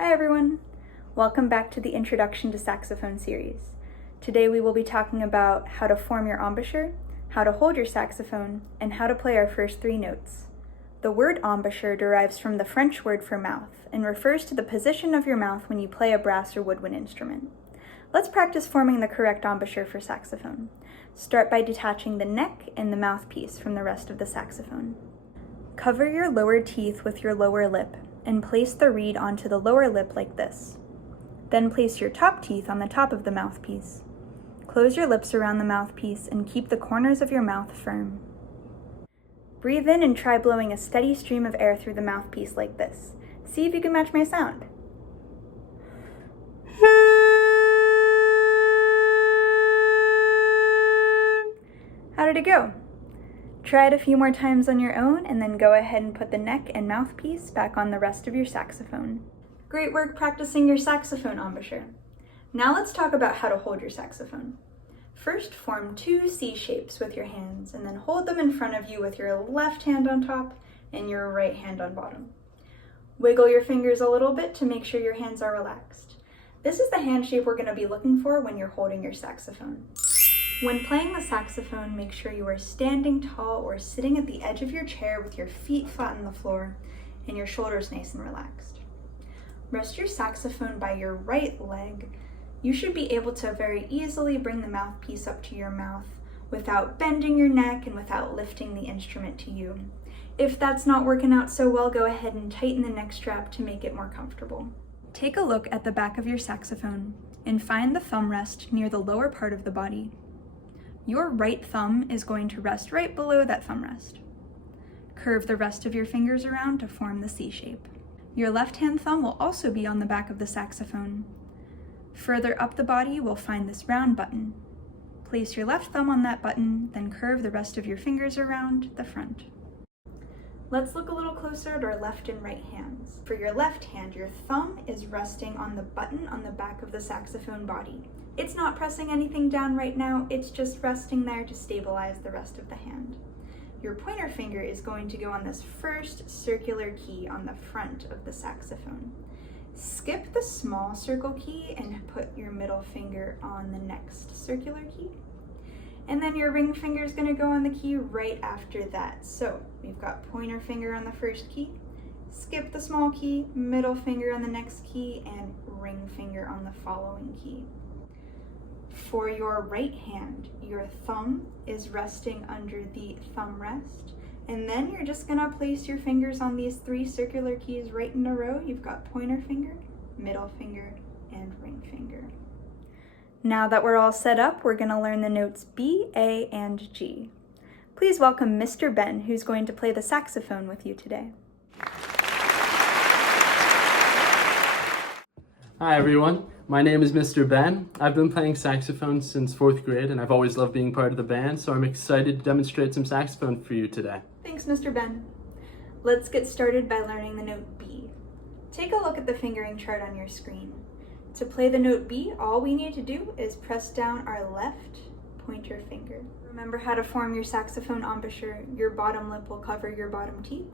Hi everyone! Welcome back to the Introduction to Saxophone series. Today we will be talking about how to form your embouchure, how to hold your saxophone, and how to play our first three notes. The word embouchure derives from the French word for mouth and refers to the position of your mouth when you play a brass or woodwind instrument. Let's practice forming the correct embouchure for saxophone. Start by detaching the neck and the mouthpiece from the rest of the saxophone. Cover your lower teeth with your lower lip and place the reed onto the lower lip like this. Then place your top teeth on the top of the mouthpiece. Close your lips around the mouthpiece and keep the corners of your mouth firm. Breathe in and try blowing a steady stream of air through the mouthpiece like this. See if you can match my sound. How did it go? Try it a few more times on your own and then go ahead and put the neck and mouthpiece back on the rest of your saxophone. Great work practicing your saxophone embouchure. Now let's talk about how to hold your saxophone. First, form two C shapes with your hands and then hold them in front of you with your left hand on top and your right hand on bottom. Wiggle your fingers a little bit to make sure your hands are relaxed. This is the hand shape we're going to be looking for when you're holding your saxophone. When playing the saxophone, make sure you are standing tall or sitting at the edge of your chair with your feet flat on the floor and your shoulders nice and relaxed. Rest your saxophone by your right leg. You should be able to very easily bring the mouthpiece up to your mouth without bending your neck and without lifting the instrument to you. If that's not working out so well, go ahead and tighten the neck strap to make it more comfortable. Take a look at the back of your saxophone and find the thumb rest near the lower part of the body. Your right thumb is going to rest right below that thumb rest. Curve the rest of your fingers around to form the C shape. Your left hand thumb will also be on the back of the saxophone. Further up the body, you will find this round button. Place your left thumb on that button, then curve the rest of your fingers around the front. Let's look a little closer at our left and right hands. For your left hand, your thumb is resting on the button on the back of the saxophone body. It's not pressing anything down right now, it's just resting there to stabilize the rest of the hand. Your pointer finger is going to go on this first circular key on the front of the saxophone. Skip the small circle key and put your middle finger on the next circular key. And then your ring finger is going to go on the key right after that. So we've got pointer finger on the first key, skip the small key, middle finger on the next key, and ring finger on the following key. For your right hand, your thumb is resting under the thumb rest, and then you're just gonna place your fingers on these three circular keys right in a row. You've got pointer finger, middle finger, and ring finger. Now that we're all set up, we're gonna learn the notes B, A, and G. Please welcome Mr. Ben, who's going to play the saxophone with you today. Hi everyone, my name is Mr. Ben. I've been playing saxophone since 4th grade and I've always loved being part of the band, so I'm excited to demonstrate some saxophone for you today. Thanks, Mr. Ben. Let's get started by learning the note B. Take a look at the fingering chart on your screen. To play the note B, all we need to do is press down our left pointer finger. Remember how to form your saxophone embouchure. Your bottom lip will cover your bottom teeth.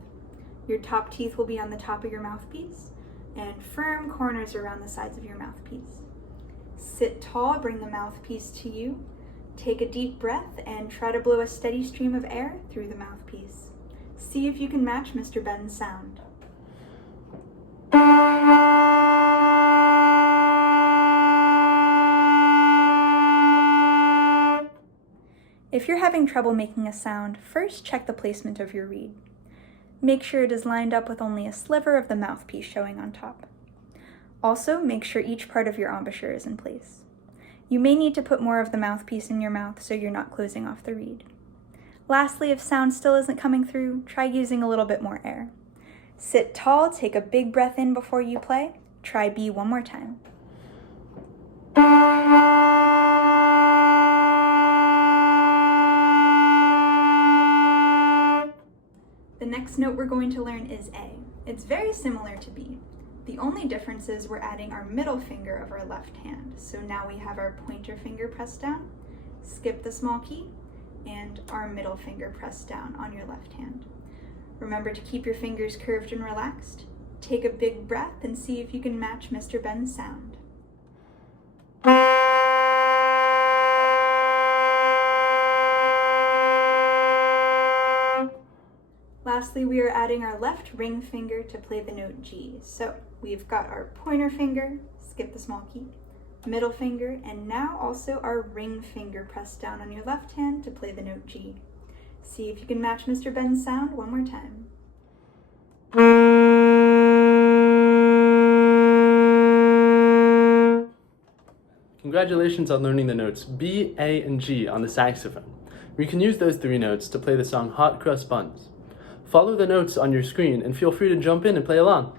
Your top teeth will be on the top of your mouthpiece, and firm corners around the sides of your mouthpiece. Sit tall, bring the mouthpiece to you. Take a deep breath and try to blow a steady stream of air through the mouthpiece. See if you can match Mr. Ben's sound. If you're having trouble making a sound, first check the placement of your reed. Make sure it is lined up with only a sliver of the mouthpiece showing on top. Also, make sure each part of your embouchure is in place. You may need to put more of the mouthpiece in your mouth so you're not closing off the reed. Lastly, if sound still isn't coming through, try using a little bit more air. Sit tall, take a big breath in before you play. Try B one more time. The next note we're going to learn is A. It's very similar to B. The only difference is we're adding our middle finger of our left hand. So now we have our pointer finger pressed down, skip the small key, and our middle finger pressed down on your left hand. Remember to keep your fingers curved and relaxed. Take a big breath and see if you can match Mr. Ben's sound. Lastly, we are adding our left ring finger to play the note G. So we've got our pointer finger, skip the small key, middle finger, and now also our ring finger pressed down on your left hand to play the note G. See if you can match Mr. Ben's sound one more time. Congratulations on learning the notes B, A, and G on the saxophone. We can use those 3 notes to play the song Hot Cross Buns. Follow the notes on your screen and feel free to jump in and play along.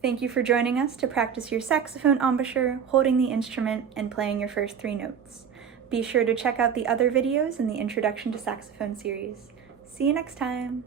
Thank you for joining us to practice your saxophone embouchure, holding the instrument, and playing your first 3 notes. Be sure to check out the other videos in the Introduction to Saxophone series. See you next time!